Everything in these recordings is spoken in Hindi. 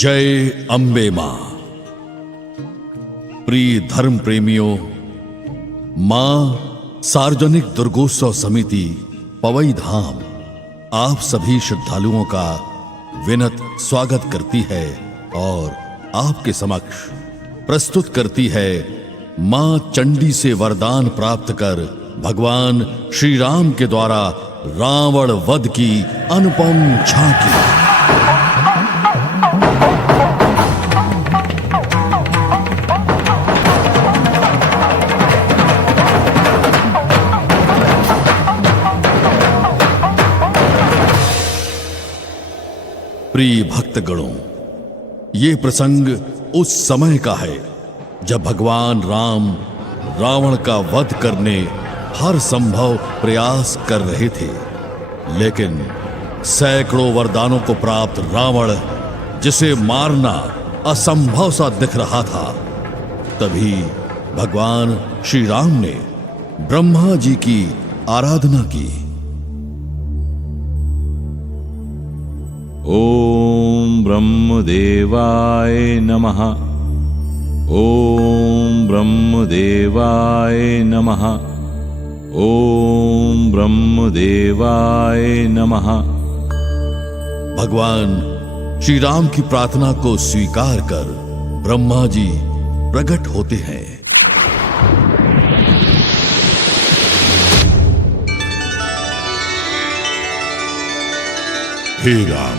जय अम्बे मां। प्रिय धर्म प्रेमियों, मां सार्वजनिक दुर्गोत्सव समिति पवई धाम आप सभी श्रद्धालुओं का विनत स्वागत करती है और आपके समक्ष प्रस्तुत करती है मां चंडी से वरदान प्राप्त कर भगवान श्री राम के द्वारा रावण वध की अनुपम झांकी। प्रिय भक्तगणों, ये प्रसंग उस समय का है जब भगवान राम रावण का वध करने हर संभव प्रयास कर रहे थे, लेकिन सैकड़ों वरदानों को प्राप्त रावण, जिसे मारना असंभव सा दिख रहा था, तभी भगवान श्री राम ने ब्रह्मा जी की आराधना की। ओम ब्रह्मदेवाय नमः। ओम ब्रह्मदेवाय नमः। ओम ब्रह्मदेवाय नमः। भगवान श्री राम की प्रार्थना को स्वीकार कर ब्रह्मा जी प्रकट होते हैं। हे राम,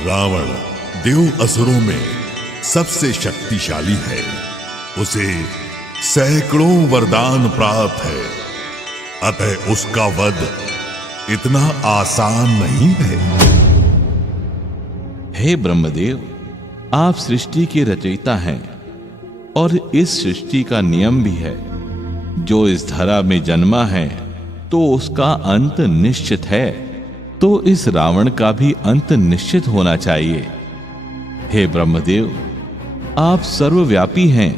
रावण देव असुरों में सबसे शक्तिशाली है। उसे सैकड़ों वरदान प्राप्त है, अतः उसका वध इतना आसान नहीं है। हे ब्रह्मदेव, आप सृष्टि के रचयिता हैं और इस सृष्टि का नियम भी है। जो इस धरा में जन्मा है तो उसका अंत निश्चित है, तो इस रावण का भी अंत निश्चित होना चाहिए। हे ब्रह्मदेव, आप सर्वव्यापी हैं,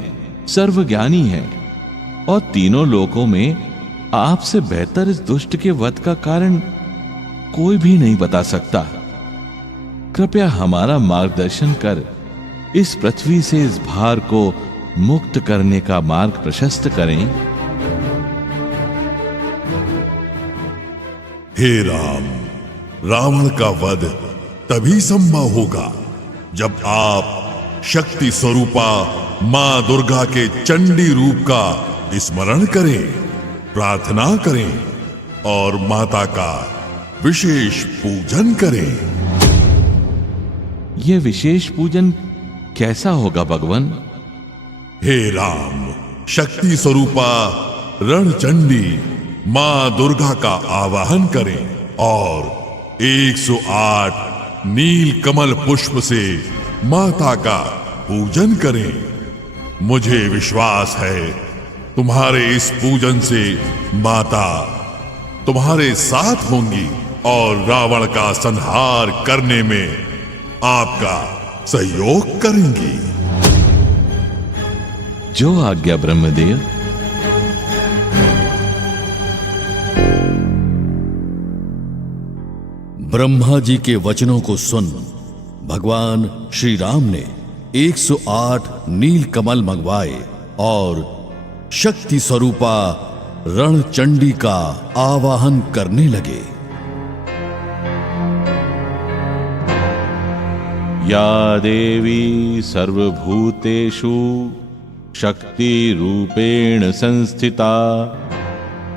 सर्वज्ञानी हैं और तीनों लोकों में आपसे बेहतर इस दुष्ट के वध का कारण कोई भी नहीं बता सकता। कृपया हमारा मार्गदर्शन कर इस पृथ्वी से इस भार को मुक्त करने का मार्ग प्रशस्त करें। हे राम, रावण का वध तभी संभव होगा जब आप शक्ति स्वरूपा मां दुर्गा के चंडी रूप का स्मरण करें, प्रार्थना करें और माता का विशेष पूजन करें। यह विशेष पूजन कैसा होगा भगवान? हे राम, शक्ति स्वरूपा रणचंडी मां दुर्गा का आवाहन करें और 108 नील कमल पुष्प से माता का पूजन करें। मुझे विश्वास है तुम्हारे इस पूजन से माता तुम्हारे साथ होंगी और रावण का संहार करने में आपका सहयोग करेंगी। जो आज्ञा ब्रह्मदेव। ब्रह्मा जी के वचनों को सुन भगवान श्री राम ने 108 नील कमल मंगवाए और शक्ति स्वरूपा रणचंडी का आवाहन करने लगे। या देवी सर्वभूतेषु शक्ति रूपेण संस्थिता,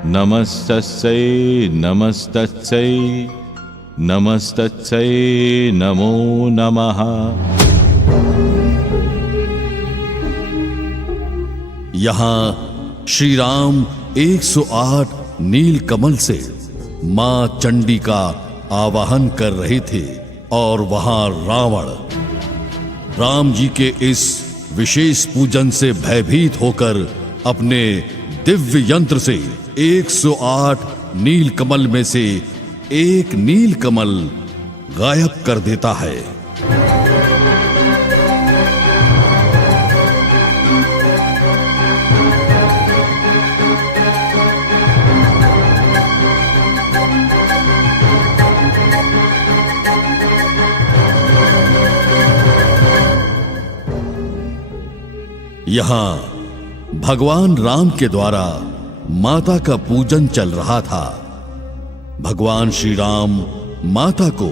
नमस्तस्यै नमस्तस्यै नमस्तस्यै नमो नमः। यहां श्री राम 108 नील कमल से मां चंडी का आवाहन कर रहे थे और वहां रावण राम जी के इस विशेष पूजन से भयभीत होकर अपने दिव्य यंत्र से 108 नील कमल में से एक नील कमल गायब कर देता है। यहां भगवान राम के द्वारा माता का पूजन चल रहा था। भगवान श्री राम माता को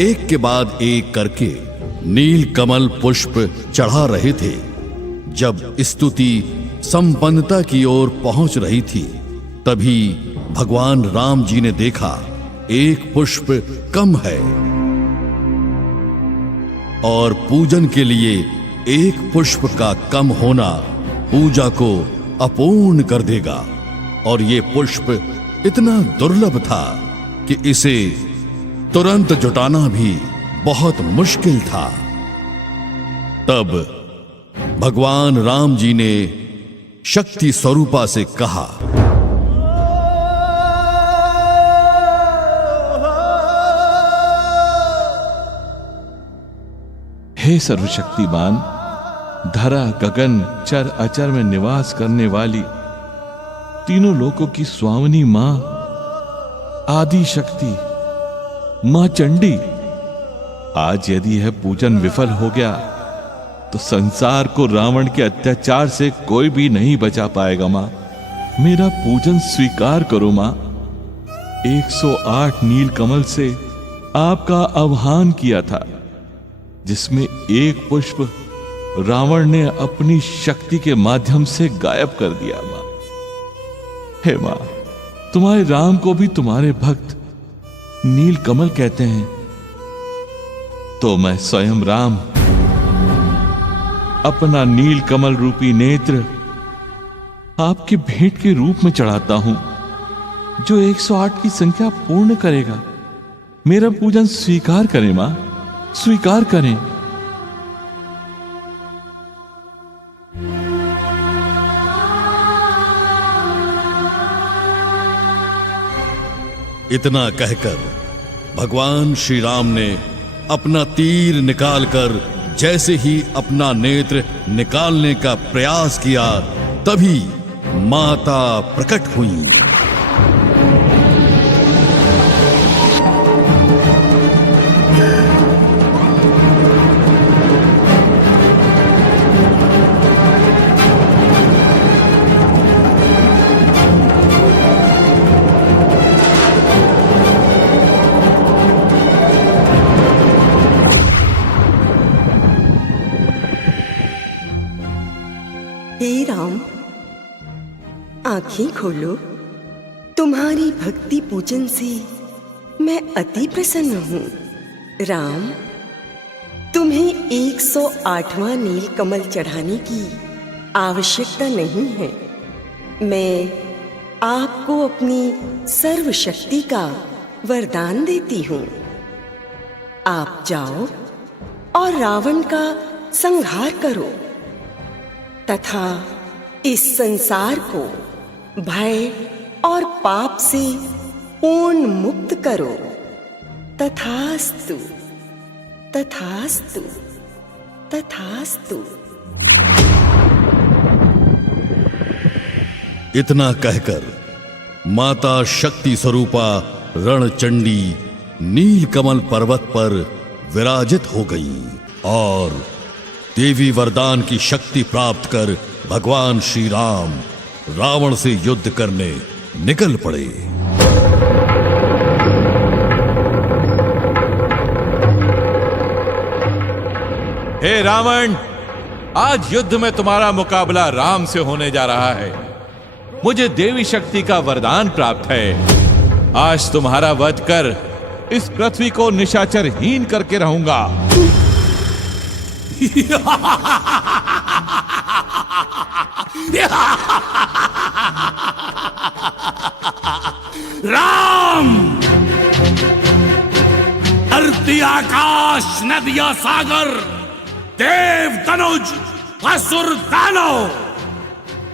एक के बाद एक करके नील कमल पुष्प चढ़ा रहे थे। जब स्तुति संपन्नता की ओर पहुंच रही थी, तभी भगवान राम जी ने देखा एक पुष्प कम है और पूजन के लिए एक पुष्प का कम होना पूजा को अपूर्ण कर देगा। और ये पुष्प इतना दुर्लभ था कि इसे तुरंत जुटाना भी बहुत मुश्किल था। तब भगवान राम जी ने शक्ति स्वरूपा से कहा, हे सर्वशक्तिमान, धरा गगन चर अचर में निवास करने वाली तीनों लोकों की स्वामिनी मां आदि शक्ति मां चंडी, आज यदि यह पूजन विफल हो गया तो संसार को रावण के अत्याचार से कोई भी नहीं बचा पाएगा। मां, मेरा पूजन स्वीकार करो। मां, 108 नील कमल से आपका आह्वान किया था, जिसमें एक पुष्प रावण ने अपनी शक्ति के माध्यम से गायब कर दिया। मां, हे मां, तुम्हारे राम को भी तुम्हारे भक्त नील कमल कहते हैं, तो मैं स्वयं राम अपना नील कमल रूपी नेत्र आपके भेंट के रूप में चढ़ाता हूं, जो 108 की संख्या पूर्ण करेगा। मेरा पूजन स्वीकार करें मां, स्वीकार करें। इतना कहकर भगवान श्री राम ने अपना तीर निकालकर जैसे ही अपना नेत्र निकालने का प्रयास किया, तभी माता प्रकट हुई। हे राम, आंखें खोलो। तुम्हारी भक्ति पूजन से मैं अति प्रसन्न हूं। राम, तुम्हें 108वां नील कमल चढ़ाने की आवश्यकता नहीं है। मैं आपको अपनी सर्वशक्ति का वरदान देती हूं। आप जाओ और रावण का संहार करो तथा इस संसार को भय और पाप से पूर्ण मुक्त करो। तथास्तु, तथास्तु, तथास्तु। इतना कहकर माता शक्ति स्वरूपा रणचंडी नीलकमल पर्वत पर विराजित हो गई और देवी वरदान की शक्ति प्राप्त कर भगवान श्री राम रावण से युद्ध करने निकल पड़े। हे रावण, आज युद्ध में तुम्हारा मुकाबला राम से होने जा रहा है। मुझे देवी शक्ति का वरदान प्राप्त है। आज तुम्हारा वध कर इस पृथ्वी को निशाचरहीन करके रहूंगा। राम, धरती आकाश नदियां सागर देव तनुज असुर दानव,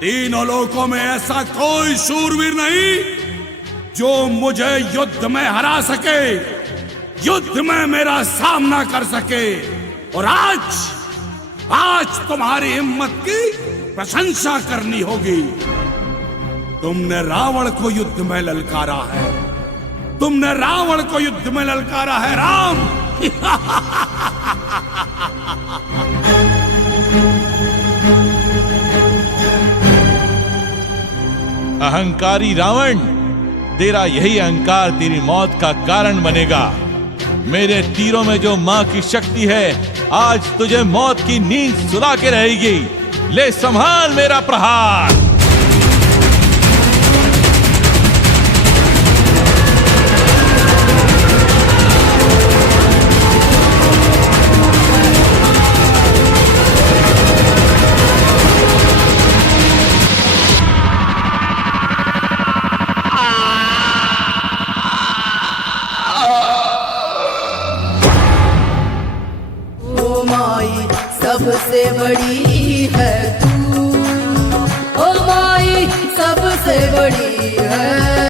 तीनों लोकों में ऐसा कोई शूरवीर नहीं जो मुझे युद्ध में हरा सके, युद्ध में मेरा सामना कर सके। और आज तुम्हारी हिम्मत की प्रशंसा करनी होगी। तुमने रावण को युद्ध में ललकारा है, तुमने रावण को युद्ध में ललकारा है राम। अहंकारी रावण, तेरा यही अहंकार तेरी मौत का कारण बनेगा। मेरे तीरों में जो मां की शक्ति है, आज तुझे मौत की नींद सुला के रहेगी। ले संभाल मेरा प्रहार। ओ माई सबसे बड़ी है तू, ओ माई सबसे बड़ी है।